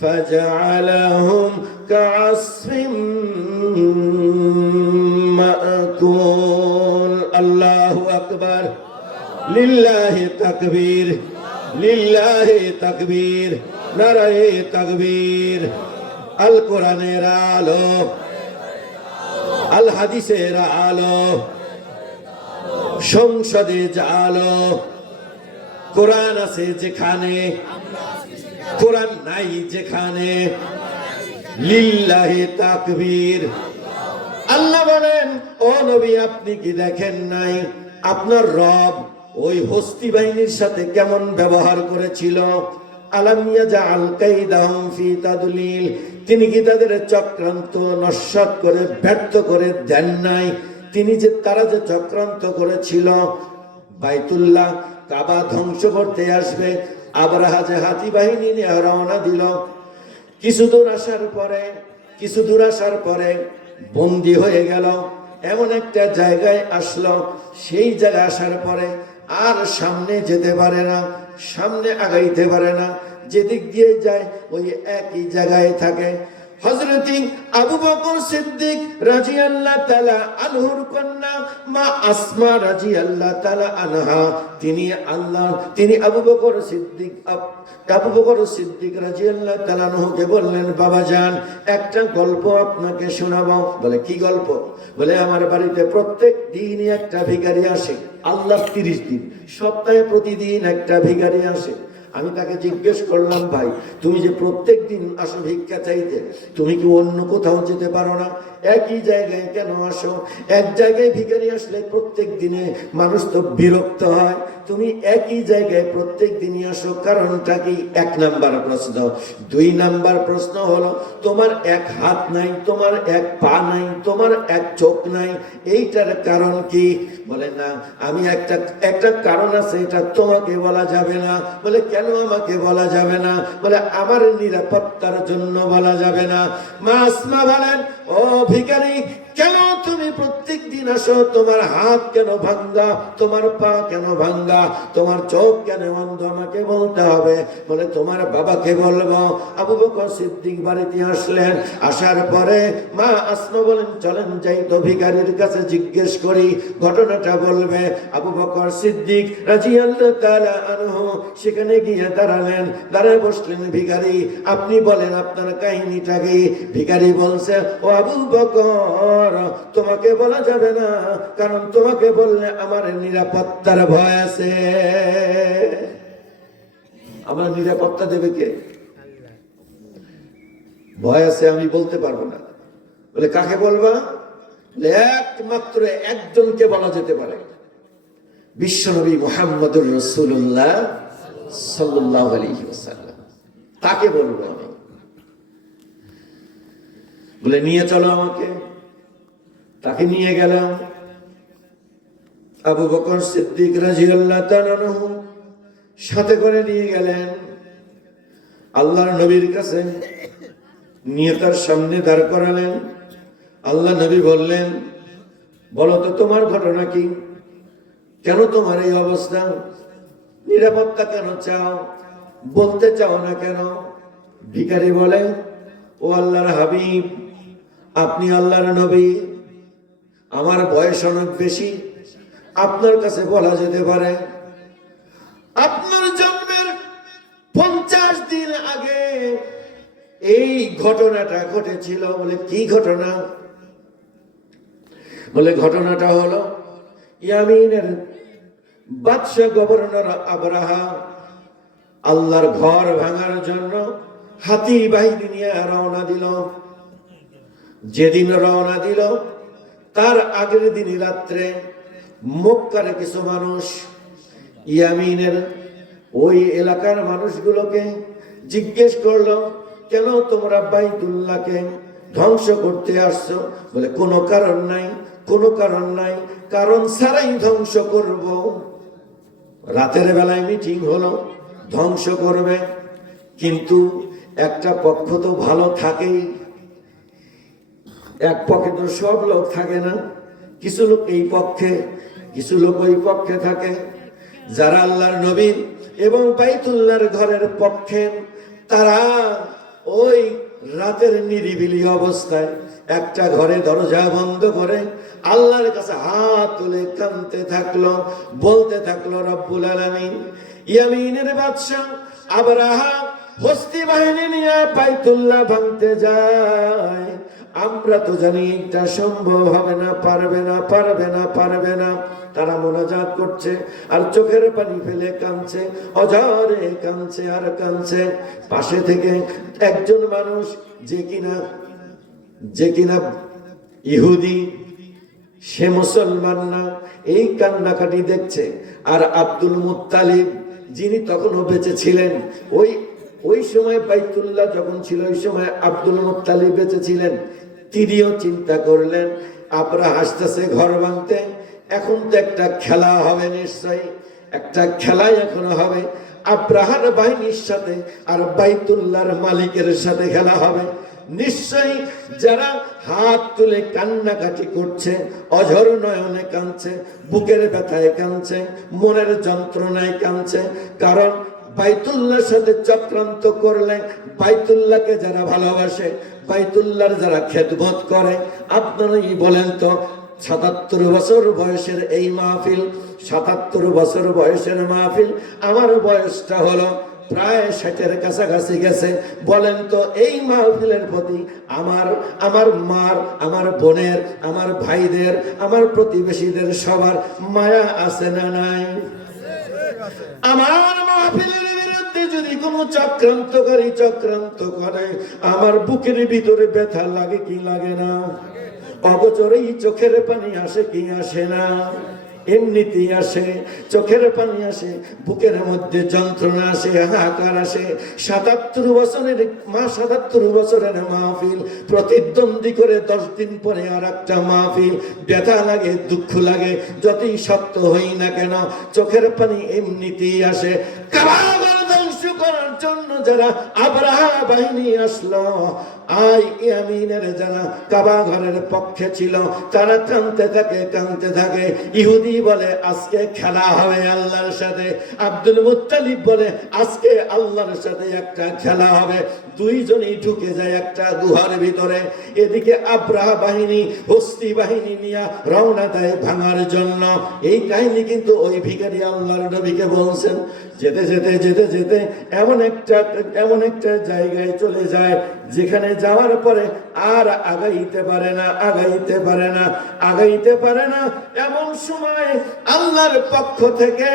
فجعلهم كعصف مأكول الله أكبر لله تكبير لله تكبير نرى تكبير আল কোরআনের আলো আল হাদিসের আলো সংসদে আলো কোরআন আছে যেখানে কোরআন নাই যেখানে। লিল্লাহি তাকবীর। আল্লাহ বলেন, ও নবী, আপনি কি দেখেন নাই? আপনার রব ওই হস্তি বাহিনীর সাথে কেমন ব্যবহার করেছিল? আলামিয়া যা আল কাইদাহুম ফি তাদলিল। তিনি কি তাদের চক্রান্ত নস্বাত করে ব্যর্থ করে দেন নাই? তিনি যে তারা যে চক্রান্ত করেছিল, বাইতুল্লাহ কাবা ধ্বংস করতে আসবে আবরাহা যে হাতি বাহিনী নিয়ে রওনা দিল। কিছু দূর আসার পরে, কিছু দূর আসার পরে বন্দি হয়ে গেল। এমন একটা জায়গায় আসলো। সেই জায়গায় আসার পরে আর সামনে যেতে পারে না, সামনে আগাইতে পারে না। যেদিক দিয়ে যায়, ওই একই জায়গায় থাকে। হজরতি আবু বকর সিদ্দিক রাজি আল্লাহ তালা আনহুর কন্যা, মা আসমা রাজি আল্লাহ তালা আনহা, তিনি আল্লাহ, তিনি আবু বকর সিদ্দিক, আবু বকর সিদ্দিক রাজি আল্লাহ তালা আনহুকে বললেন, বাবা যান একটা গল্প আপনাকে শোনাবো। বলে, কি গল্প? বলে, আমার বাড়িতে প্রত্যেক দিনই একটা ভিখারি আসে, আল্লাহ তিরিশ দিন, সপ্তাহে প্রতিদিন একটা ভিখারি আসে। আমি তাকে জিজ্ঞেস করলাম, ভাই, তুমি যে প্রত্যেক দিন আসো ভিক্ষা চাইতে, তুমি কি অন্য কোথাও যেতে পারো না? একই জায়গায় কেন আসো? এক জায়গায় ভিখারি আসলে প্রত্যেক দিনে মানুষ তো বিরক্ত হয়। তুমি একই জায়গায় প্রত্যেক দিনই আসো, কারণটা কি? এক নাম্বার প্রশ্ন। দুই নাম্বার প্রশ্ন হলো, তোমার এক হাত নাই, তোমার এক পা নাই, তোমার এক চোখ নাই, এইটার কারণ কি? বলে, না, আমি একটা একটা কারণ আছে, এটা তোমাকে বলা যাবে না। বলে, কেন আমাকে বলা যাবে না? বলে, আমার নিরাপত্তার জন্য বলা যাবে না। মা বলেন, ও ভিখারি কেন তুমি প্রত্যেক দিন আসো? তোমার হাত কেন ভাঙ্গা? তোমার পা কেন ভাঙ্গা? তোমার চোখ কেন অন্ধ আমাকে বলতে হবে। বলে, তোমার বাবাকে বলব। আবু বকর সিদ্দিক বাড়িতে আসলেন। আসার পরে মা আসমা বলেন, চলেন যাই তো ভিখারির কাছে জিজ্ঞেস করি। ঘটনাটা বলবে। আবু বকর সিদ্দিক তাআলা আনহু সেখানে গিয়ে দাঁড়ালেন। দাঁড়ায় বসলেন ভিখারি। আপনি বলেন, আপনার কাহিনীটা কি? ভিখারি বলছে, ও আবু বকর তোমাকে বলা যাবে না, কারণ তোমাকে বললে আমার নিরাপত্তার ভয় আছে। আমার নিরাপত্তা দেবে কে? ভয় আছে, আমি বলতে পারব না। বলে, কাকে বলবা? একমাত্র একজনকে বলা যেতে পারে। বিশ্বনবী মোহাম্মদুর রসুল্লাহ সাল্লাহ আলী তাকে বলব আমি? বলে, নিয়ে চলো আমাকে। তাকে নিয়ে গেলাম। আবু বকর সিদ্দিক রাজিয়াল্লাহ তাআলাহু সাথে করে নিয়ে গেলেন। আল্লাহর নবীর কাছে নিয়ে তার সামনে দাঁড় করালেন। আল্লাহ নবী বললেন, বলো তো, তোমার ঘটনা কি? কেন তোমার এই অবস্থা? নিরাপত্তা কেন চাও? বলতে চাও না কেন? ভিখারি বলে, ও আল্লাহর হাবিব, আপনি আল্লাহর নবী আমার বয়স অনেক বেশি। আপনার কাছে বলা যেতে পারে, আপনার জন্মের পঞ্চাশ দিন আগে এই ঘটনাটা ঘটেছিল। বলে, কি ঘটনা? বলে, ঘটনাটা হলো, ইয়ামিনের বাদশাহ গভর্নর আবরাহা আল্লাহর ঘর ভাঙার জন্য হাতি বাহিনী নিয়ে রওনা দিল। যেদিন রওনা দিল তার আগের দিন রাত্রে মক্কার কিছু মানুষ ইয়ামিনের ওই এলাকার মানুষগুলোকে জিজ্ঞেস করল, কেন তোমরা বাইতুল্লাহকে ধ্বংস করতে আসছো? বলে, কোনো কারণ নাই, কোনো কারণ নাই, কারণ ছাড়াই ধ্বংস করব। রাতের বেলায় মিটিং হলো, ধ্বংস করবে। কিন্তু একটা পক্ষ তো ভালো থাকেই এক পক্ষে তো সব লোক থাকে না। কিছু লোক এই পক্ষে, কিছু লোক ওই পক্ষে থাকে। যারা আল্লাহর নবীর এবং বাইতুল্লাহর ঘরের পক্ষে, তারা ওই রাতের নিরিবিলি অবস্থায় একটা ঘরে দরজা বন্ধ করে আল্লাহর কাছে হাত তুলে কানতে থাকল, বলতে থাকল, রব্বুল আলামিন, ইয়ামিনের বাদশাহ, আবরাহা হস্তি বাহিনী নিয়ে বাইতুল্লাহ ভাঙতে যায়। আমরা তো জানি এটা সম্ভব হবে না, পারবে না পারবে না পারবে না। তারা মোনাজাত করছে আর চোখের পানি ফেলে কাঁদছে অজারে কাঁদছে আর কাঁদছে। পাশে থেকে একজন মানুষ যে কিনা যে কিনা ইহুদি, সে মুসলমান না, এই কান্নাকাটি দেখছে। আর আব্দুল মুত্তালিব, যিনি তখনও বেঁচে ছিলেন, ওই ওই সময় বাইতুল্লাহ যখন ছিল, ওই সময় আব্দুল মুত্তালিব বেঁচে ছিলেন। তিনিও চিন্তা করলেন, আপনারা হাসতেছে ঘর ভাঙতে, এখন তো একটা খেলা হবে নিশ্চয়ই। একটা খেলাই এখনও হবে। আব্রাহার বাহিনীর সাথে আর বাইতুল্লাহর মালিকের সাথে খেলা হবে। নিশ্চয়ই যারা হাত তুলে কান্নাকাটি করছে, অঝর নয়নে কাঁদছে, বুকের ব্যথায় কাঁদছে, মনের যন্ত্রণায় কাঁদছে, কারণ বাইতুল্লাহর সাথে চক্রান্ত করলে বাইতুল্লাহকে যারা ভালোবাসে বাইতুল্লাহর যারা খেদমত করে আপনারাই বলেন তো সাতাত্তর বছর বয়সের এই মাহফিল সাতাত্তর বছর বয়সের মাহফিল আমার বয়সটা হলো প্রায় ষাটের কাছাকাছি গেছে। বলেন তো এই মাহফিলের প্রতি আমার আমার মার আমার বোনের আমার ভাইদের আমার প্রতিবেশীদের সবার মায়া আছে না নাই? আমার মাহফিলের বিরুদ্ধে যদি কোনো চক্রান্তকারী চক্রান্ত করে, আমার বুকের ভিতরে ব্যথা লাগে কি লাগে না? অগচরেই চোখের পানি আসে কি আসে না? এমনিতেই আসে, চোখের পানি আসে, বুকের মধ্যে যন্ত্রণা আসে, হাহাকার আসে। সাতাত্তর বছরের, মা সাতাত্তর বছরের মাহফিল, প্রতিদ্বন্দ্বী করে দশ দিন পরে আর একটা মাহফিল। ব্যথা লাগে, দুঃখ লাগে, যতই শক্ত হই না কেন, চোখের পানি এমনিতেই আসে। জন্য যারা আবরাহা বাহিনী আসলো আই যারা কাবা ঘরের পক্ষে ছিল, তারা কানতে থাকে কানতে থাকে। ইহুদি বলে, আজকে খেলা হবে আল্লাহর সাথে। আব্দুল বলে, আজকে আল্লাহর সাথে একটা খেলা হবে। দুইজনই ঢুকে যায় একটা গুহার ভিতরে। এদিকে আব্রাহা বাহিনী, হস্তি বাহিনী নিয়ে রওনা দেয় ভাঙার জন্য। এই কাহিনী কিন্তু ওই ভিখারি আল্লাহর নবীকে বলছেন, যেতে যেতে যেতে যেতে এমন একটা এমন একটা জায়গায় চলে যায় যেখানে যাওয়ার পরে আর আগাইতে পারে না, আগাইতে পারে না, আগাইতে পারে না। এমন সময় আল্লাহর পক্ষ থেকে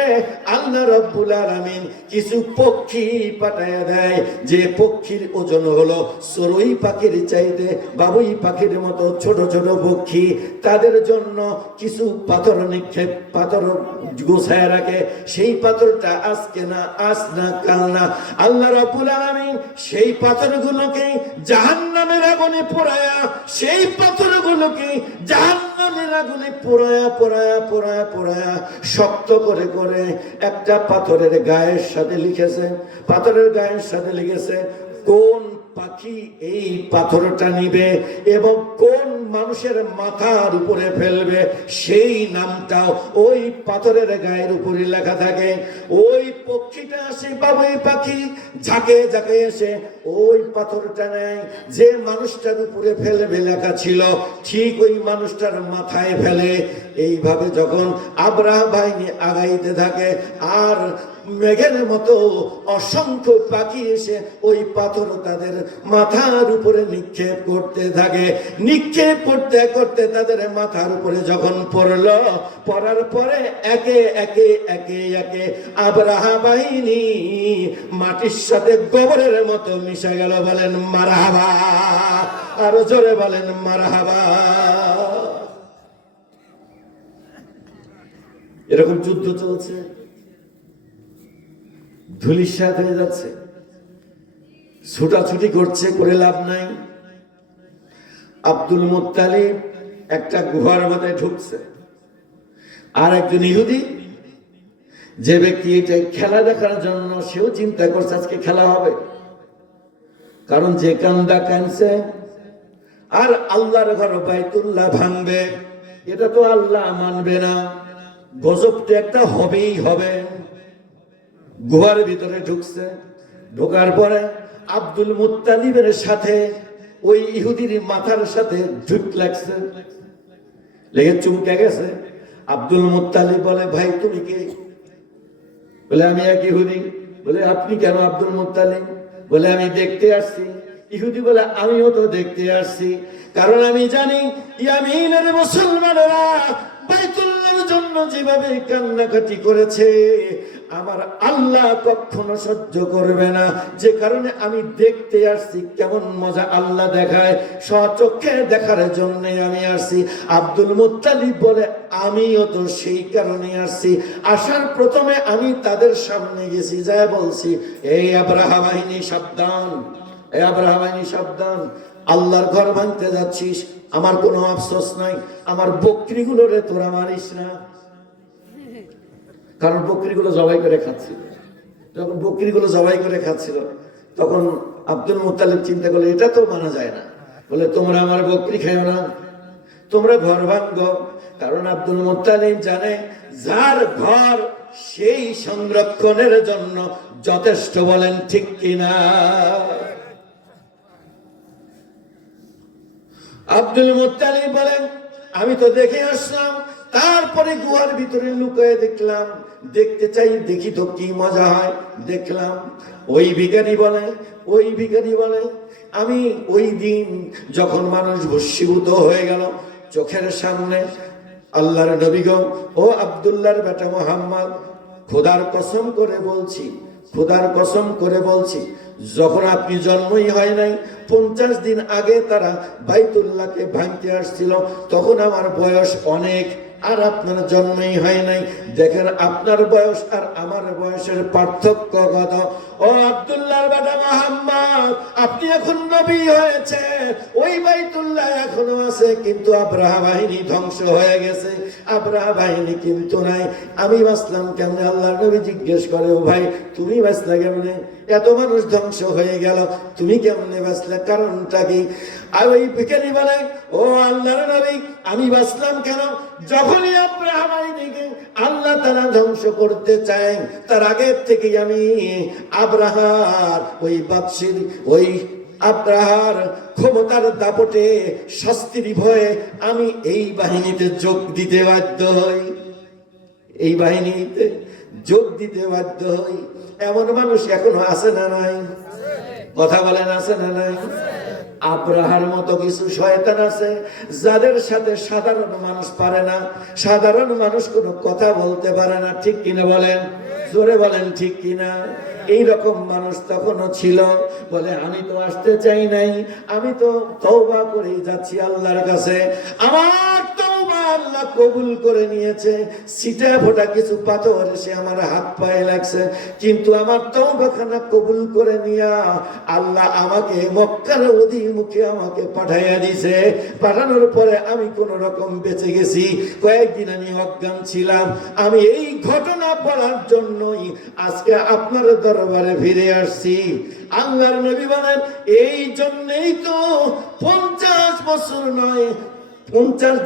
আল্লাহ রব্বুল আলামিন কিছু পক্ষী পাঠায় দেয়। যে পক্ষীর ওজন হলো সরুই পাখির চাইতে বাবুই পাখির মতো ছোট ছোট পক্ষী। তাদের জন্য কিছু পাথর নিক্ষেপ, পাথর গোছায় রাখে। সেই পাথরটা আজকে না, আজ না, কাল না। আল্লাহ রাব্বুল আলামিন সেই পাথরগুলোকে জাহান্নামের আগুনে পোড়ায়া, সেই পাথরগুলোকে জাহান্নামের আগুনে পোড়ায়া পোড়ায়া পোড়ায়া পোড়ায়া শক্ত করে করে একটা পাথরের গায়ের সাথে লিখেছে। পাথরের গায়ের সাথে লিখেছে, কোন পাখি এই পাথরটা নিবে এবং কোন মানুষের মাথার উপরে ফেলবে, সেই নামটাও ওই পাথরের গায়ের উপরে লেখা থাকে। ওই পক্ষীটা আসে বাবুই পাখি, ঝাঁকে ঝাঁকে এসে ওই পাথরটা নেয়। যে মানুষটার উপরে ফেলবে লেখা ছিল, ঠিক ওই মানুষটার মাথায় ফেলে। এইভাবে যখন আব্রাহ বাহিনী আগাইতে থাকে, আর মেঘের মতো অসংখ্য পাখি এসে ওই পাথর তাদের মাথার উপরে নিক্ষেপ করতে থাকে। নিক্ষেপ করতে করতে তাদের মাথার উপরে যখন পড়ল, পড়ার পরে একে একে একে একে আবরাহা বাহিনী মাটির সাথে গোবরের মতো মিশে গেল বলেন, মারাহাবা। আরও জোরে বলেন, মারাহাবা। এরকম যুদ্ধ চলছে। ধুলিস্বাদ হয়ে যাচ্ছে। ছুটাছুটি করছে, করে লাভ নাই। আব্দুল মুত্তালিব একটা গুহার মাথায় ঢুকছে। আর একজন ইহুদি, যে ব্যক্তি এটা খেলা দেখার জন্য সেও চিন্তা করছে আজকে খেলা হবে। কারণ যে কান্দা কানছে আর আল্লাহর ঘর বাইতুল্লাহ ভাঙবে। এটা তো আল্লাহ মানবে না। গজবটা একটা হবেই হবে। গুহার ভিতরে ঢুকছে। ঢোকার পরে আব্দুল মুত্তালিবের সাথে ওই ইহুদির মাথার সাথে ঢুক লাগছে। লেগে চুমকে গেছে। আব্দুল মুত্তালিব বলে, ভাই, তুমি কে? বলে, আমি এক ইহুদি। বলে, আপনি কেন আব্দুল মুত্তালিব? বলে, আমি দেখতে আসছি। ইহুদি বলে, আমিও তো দেখতে আসছি। কারণ আমি জানি, ইয়ামিনের মুসলমানেরা বাইতুল্লাহর জন্য যেভাবে কান্নাকাটি করেছে, আমার আল্লাহ কখনো সহ্য করবে না। যে কারণে আমি দেখতে আসছি, কেমন মজা আল্লাহ দেখায়। স্বচক্ষে দেখার জন্য আমি আসছি। আব্দুল মুত্তালিব বলে, আমিও তো সেই কারণে আসছি। আসার প্রথমে আমি তাদের সামনে গেছি যা বলছি, এই আব্রাহা বাহিনী সাবধান। এই আব্রাহা বাহিনী সাবধান। আল্লাহর ঘর ভাঙতে যাচ্ছিস আমার কোনো আফসোস নাই, আমার বকরিগুলোরে তোরা মারিস না। কারণ বকরিগুলো জবাই করে খাচ্ছিল। যখন বকরিগুলো জবাই করে খাচ্ছিল, তখন আব্দুল মুতালিব চিন্তা করল এটা তো মানা যায় না। বলে, তোমরা আমার বকরি খাইও না। তোমরা ঘর ভাঙ্গ কারণ আব্দুল মুতালিব জানে, যার ঘর সেই সংরক্ষণের জন্য যথেষ্ট বলেন ঠিক কিনা। আব্দুল মুত্তালিব বলেন, আমি তো দেখে আসলাম, তারপরে গুহার ভিতরে লুকিয়ে দেখলাম। দেখতে চাই, দেখি তো কি মজা হয়, দেখলাম। ওই ভিখারি বলে, ওই ভিখারি বলে, আমি ওই দিন যখন মানুষ ভস্মীভূত হয়ে গেল, চোখের সামনে আল্লাহর নবীগম ও আব্দুল্লাহর বেটা মোহাম্মদ, খোদার কসম করে বলছি, খোদার কসম করে বলছি, যখন আপনি জন্মই হয় নাই পঞ্চাশ দিন আগে তারা বাইতুল্লাহকে ভাঙতে আসছিল। তখন আমার বয়স অনেক, আর আপনার জন্মই হয় নাই। দেখেন আপনার বয়স আর আমার বয়সের পার্থক্য কত। ও আব্দুল্লাহর বেটা মোহাম্মদ, আপনি এখন নবী হয়েছে ওই বাইতুল্লাহ এখনও আছে, কিন্তু আব্রাহা বাহিনী ধ্বংস হয়ে গেছে। আব্রাহা বাহিনী কিন্তু নাই। আমি বাঁচলাম কেমনে? আল্লাহ নবী জিজ্ঞেস করে, ও ভাই, তুমি বাঁচলা কেমনে? এত মানুষ ধ্বংস হয়ে গেল। তুমি কেমনে বাঁচলে? কারণটা কি? আর ওই ভিখারি বলে, ও আল্লাহর নবী, আমি বাঁচলাম কেন? যখনই আল্লাহ তারা ধ্বংস করতে চায়, তার আগের থেকে আমি আব্রাহার, ওই বাদশির, ওই আব্রাহার ক্ষমতার দাপটে শাস্তির ভয়ে আমি এই বাহিনীতে যোগ দিতে বাধ্য হই। এই বাহিনীতে যোগ দিতে বাধ্য হই। এমন মানুষ এখনও আছে না নাই? কথা বলেন, আছে না নাই? আব্রাহার মতো কিছু শয়তান আছে যাদের সাথে সাধারণ মানুষ পারে না, সাধারণ মানুষ কোনো কথা বলতে পারে না, ঠিক কিনা বলেন? জোরে বলেন, ঠিক কিনা? এই রকম মানুষ তখনও ছিল, বলে, আমি তো আসতে চাই নাই, আমি তো তওবা করেই যাচ্ছি আল্লাহর কাছে। আমার আল্লাহ কবুল করে নিয়েছে। সিটা ফোটা কিছু পাথর এসে আমার হাত পায়ে লাগছে। কিন্তু আমার তওবাখানা কবুল করে নিয়া আল্লাহ আমাকে মক্কার অধিমুখে আমাকে পাঠাইয়া দিছে। পাঠানোর পরে আমি কোন রকম বেঁচে গেছি। কয়েকদিন আমি অজ্ঞান ছিলাম। আমি এই ঘটনা বলার জন্যই আজকে আপনার দরবারে ফিরে আসছি। আল্লাহর নবী বলেন, এই জন্যই তো পঞ্চাশ বছর নয়, পঞ্চাশ